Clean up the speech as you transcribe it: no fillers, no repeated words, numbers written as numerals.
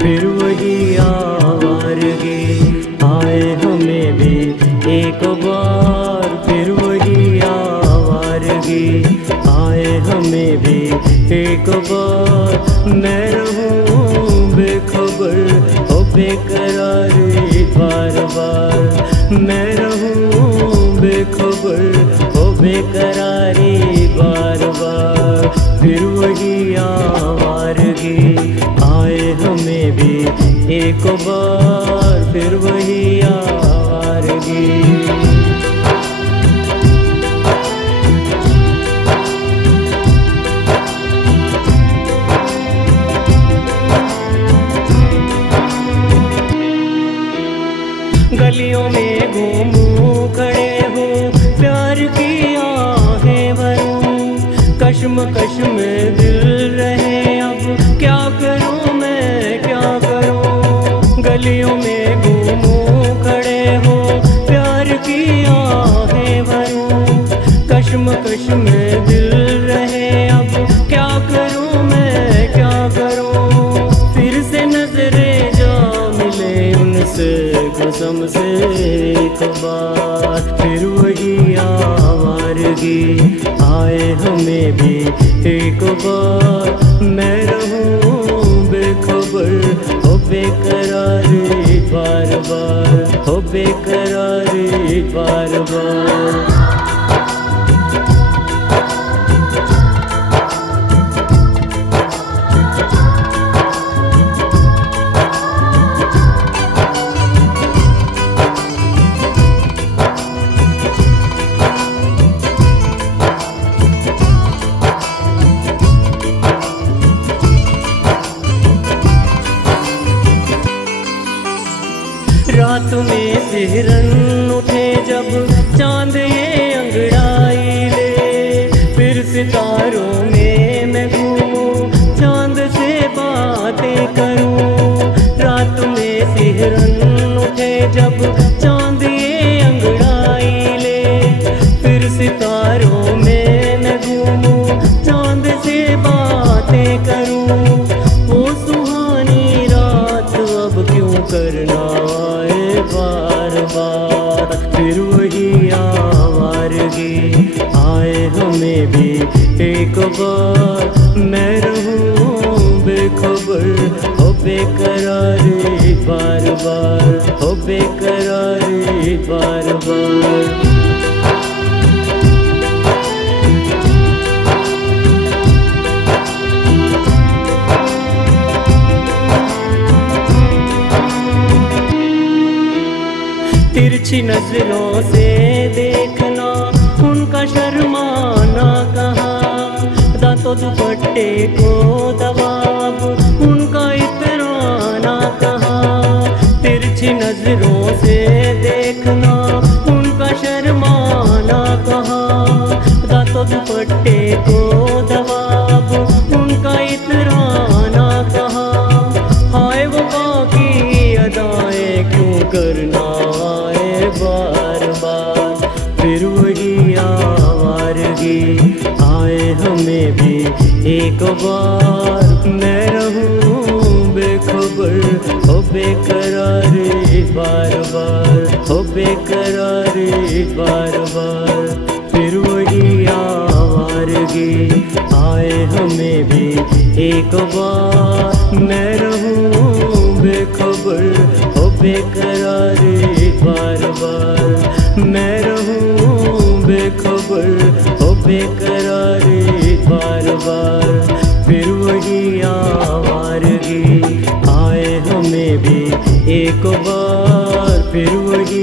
फिर वही आवारगी आए हमें भी एक बार, फिर वही आवारगी आए हमें भी एक बार। मैं रहूं बेखबर ओ बेकरारी बार बार, मैं रहूं बेखबर ओ बेकरारी बार बार। फिर वही आवारगी आए हमें भी एक बार, फिर वही आवारगी। गलियों में घूमूं खड़े हो प्यार की आहें भरूं, कश्मकश में दिल रहे अब क्या करूं मैं क्या करूं। गलियों में घूमूं खड़े हो प्यार की आहें भरूं, कश्मकश में दिल रहे अब क्या करूं मैं क्या करूं। फिर से नजरें जा मिले उनसे कसम से एक बार, फिर वही आवारगी आए हमें भी एक बार। मैं रहूं बेखबर ओ बेकरारी बार बार, ओ बेकरारी बार बार। रात में सिहरन उठे जब चांद ये अंगड़ाई ले, फिर सितारों में मैं घूमूं चांद से बातें करूं। रात में सिहरन उठे जब चांद ये अंगड़ाई ले, फिर सितारों में मैं घूमूं चांद से बातें करूं। वो सुहानी रात अब क्यों करना बार बार, फिर वही आवारगी आए हमें भी एक बार। मैं रहूं बेखबर ओ बेकरारी बार बार, ओ बेकरारी बार बार। तिरछी नजरों से देखना उनका शर्माना कहाँ, दांतों दुपट्टे को दबाव उनका इतराना कहाँ। तिरछी नजरों से देखना उनका शर्माना कहाँ, दांतों दुपट्टे को दबाव उनका इतराना कहाँ। हाय वो बाकी अदाएं क्यों करना बार बार, फिर वही आवारगी आए हमें भी एक बार। मैं रहूं बेखबर ओ बेकरारी बार बार, ओ बेकरारी बार बार। फिर वही आवारगी आए हमें भी एक बार। मैं रहूं बेखबर ओ बेकरारी बार बार, मैं रहूं बेखबर ओ बेकरारी बार बार। फिर वही आवारगी आए हमें भी एक बार, फिर वही